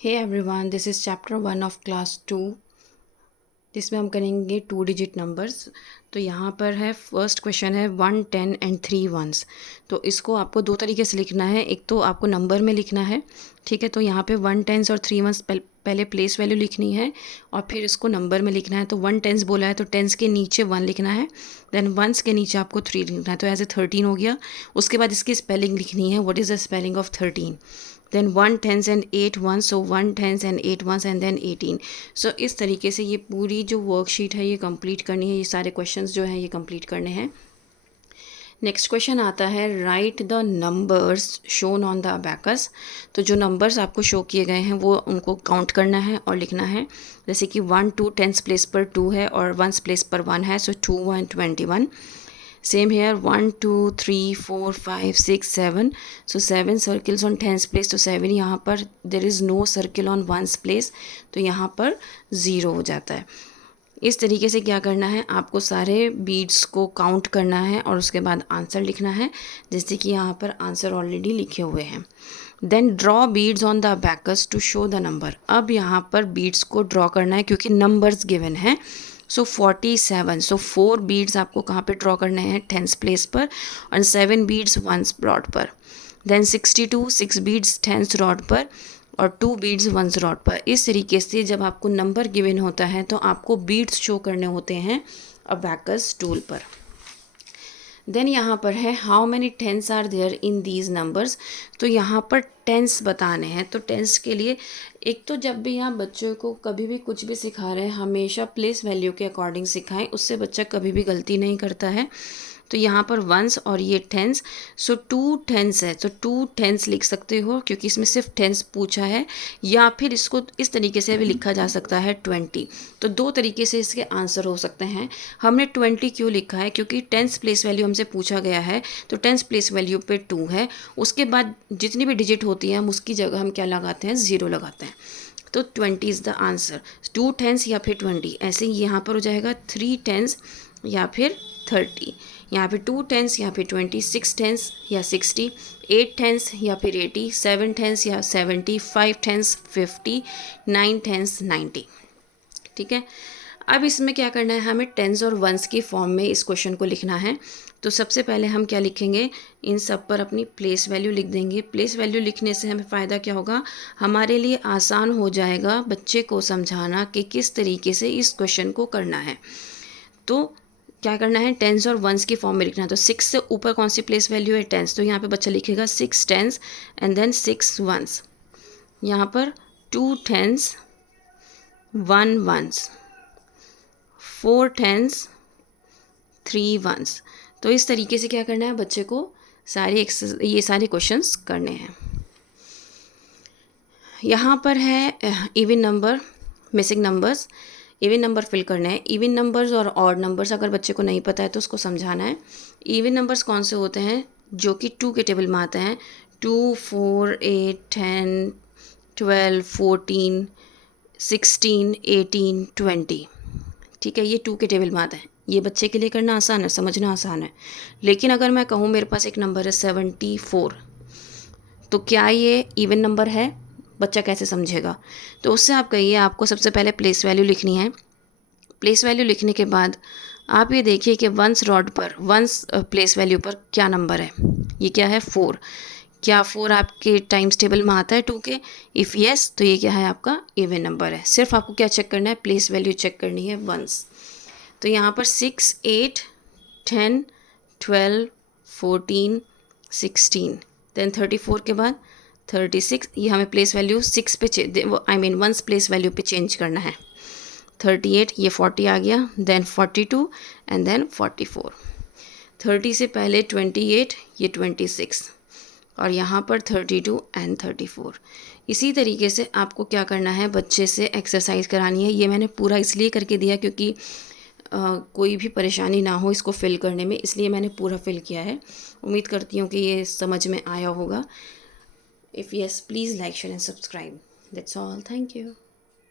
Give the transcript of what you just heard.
Hey everyone, this is chapter 1 of class 2 जिसमें हम करेंगे 2 डिजिट नंबर्स। तो यहाँ पर है फर्स्ट क्वेश्चन है 1, 10 एंड 3 वंस। तो इसको आपको दो तरीके से लिखना है। एक तो आपको नंबर में लिखना है, ठीक है। तो यहाँ पे 1 टेंस और 3 वंस पहले प्लेस वैल्यू लिखनी है और फिर इसको नंबर में लिखना है। तो 1 टेंस बोला है तो टेंस के नीचे 1 लिखना है, देन वंस के नीचे आपको 3 लिखना है। तो ऐसे 13 हो गया। उसके बाद इसकी स्पेलिंग लिखनी है, what is the spelling of 13। Then 1 tens and 8 ones, so 1 tens and 8 ones and then 18। So इस तरीके से ये पूरी जो वर्कशीट है ये कंप्लीट करनी है। ये सारे क्वेश्चंस जो हैं ये कंप्लीट करने हैं। नेक्स्ट क्वेश्चन आता है right the numbers shown on the abacus. तो जो नंबर्स आपको शो किए गए हैं वो उनको काउंट करना है और लिखना है। जैसे कि 1 2 टेंस प्लेस पर 2 है और वंस प्लेस पर 1 है, so 2 1 21। Same here 1 2 3 4 5 6 7, so 7 circles on tens place. तो 7 यहाँ पर there is no circle on ones place, तो यहाँ पर 0 हो जाता है। इस तरीके से क्या करना है, आपको सारे बीड्स को काउंट करना है और उसके बाद आंसर लिखना है, जैसे कि यहाँ पर आंसर ऑलरेडी लिखे हुए हैं। Then draw beads on the abacus to show the number. अब यहाँ पर बीड्स को ड्रॉ करना है क्योंकि नंबर्स गिवन है। सो 47, सो 4 बीड्स आपको कहाँ पे ड्रॉ करने हैं, टेंस प्लेस पर, और 7 बीड्स वंस रॉड पर। देन 62, 6 बीड्स टेंस रॉड पर और 2 बीड्स वंस रॉड पर। इस तरीके से जब आपको नंबर गिवन होता है तो आपको बीड्स शो करने होते हैं अबैकस टूल पर। देन यहाँ पर है how many tens are there in these numbers. तो यहाँ पर टेंस बताने हैं। तो टेंस के लिए एक तो जब भी आप बच्चों को कभी भी कुछ भी सिखा रहे हैं हमेशा प्लेस वैल्यू के अकॉर्डिंग सिखाएं, उससे बच्चा कभी भी गलती नहीं करता है। तो यहाँ पर वंस और ये टेंस, सो 2 टेंस है, तो 2 टेंस लिख सकते हो क्योंकि इसमें सिर्फ टेंस पूछा है। या फिर इसको इस तरीके से भी लिखा जा सकता है 20। तो दो तरीके से इसके आंसर हो सकते हैं। हमने 20 क्यों लिखा है, क्योंकि टेंस प्लेस वैल्यू हमसे पूछा गया है, तो टेंस प्लेस वैल्यू पे 2 है। उसके बाद जितनी भी डिजिट होती है हम उसकी जगह हम क्या लगाते हैं, 0 लगाते हैं। तो 20 इज़ द आंसर। 2 टेंस या फिर 20, ऐसे ही यहाँ पर हो जाएगा 3 टेंस या फिर 30। यहाँ पे 2 टेंस या फिर 20, 6 टेंस या 60, 8 टेंस या फिर 80, 7 टेंस या 70, 5 टेंस 50, 9 टेंस 90। ठीक है। अब इसमें क्या करना है, हमें टेंस और वंस की फॉर्म में इस क्वेश्चन को लिखना है। तो सबसे पहले हम क्या लिखेंगे, इन सब पर अपनी प्लेस वैल्यू लिख देंगे। प्लेस वैल्यू लिखने से हमें फ़ायदा क्या होगा, हमारे लिए आसान हो जाएगा बच्चे को समझाना कि किस तरीके से इस क्वेश्चन को करना है। तो क्या करना है, टेंस और वंस की फॉर्म में लिखना है। तो 6 से ऊपर कौन सी प्लेस वैल्यू है, टेंस। तो यहाँ पे बच्चा लिखेगा 6 टेंस एंड देन 6 वंस। यहाँ पर 2 टेंस 1 वंस, 4 टेंस 3 वंस। तो इस तरीके से क्या करना है, बच्चे को ये सारे क्वेश्चंस करने हैं। यहाँ पर है even number, missing numbers. Even number fill करना है। इवन नंबर्स और ऑड नंबर्स अगर बच्चे को नहीं पता है तो उसको समझाना है। इवन नंबर्स कौन से होते हैं, जो कि 2 के टेबल में आते हैं। 2 4 8 10 12 14 16 18 20। ठीक है, ये 2 के टेबल में आता है। ये बच्चे के लिए करना आसान है, समझना आसान है। लेकिन अगर मैं कहूँ मेरे पास एक नंबर है 74, तो क्या ये इवन नंबर है, बच्चा कैसे समझेगा। तो उससे आप कहिए आपको सबसे पहले प्लेस वैल्यू लिखनी है। प्लेस वैल्यू लिखने के बाद आप ये देखिए कि वंस रॉड पर, वंस प्लेस वैल्यू पर क्या नंबर है, ये क्या है 4। क्या 4 आपके टाइम्स टेबल में आता है 2 के, इफ़ येस तो ये क्या है, आपका इवन नंबर है। सिर्फ आपको क्या चेक करना है, प्लेस वैल्यू चेक करनी है वंस। तो यहाँ पर 6 8 10 12 14 16, देन 34 के बाद 36। ये हमें प्लेस वैल्यू 6 पे वंस प्लेस वैल्यू पे चेंज करना है। 38, ये 40 आ गया, देन 42 एंड देन 44। 30 से पहले 28, ये 26 और यहाँ पर 32 एंड 34। इसी तरीके से आपको क्या करना है, बच्चे से एक्सरसाइज करानी है। ये मैंने पूरा इसलिए करके दिया क्योंकि कोई भी परेशानी ना हो इसको फिल करने में, इसलिए मैंने पूरा फिल किया है। उम्मीद करती हूँ कि ये समझ में आया होगा। If yes please like share and subscribe. That's all, thank you.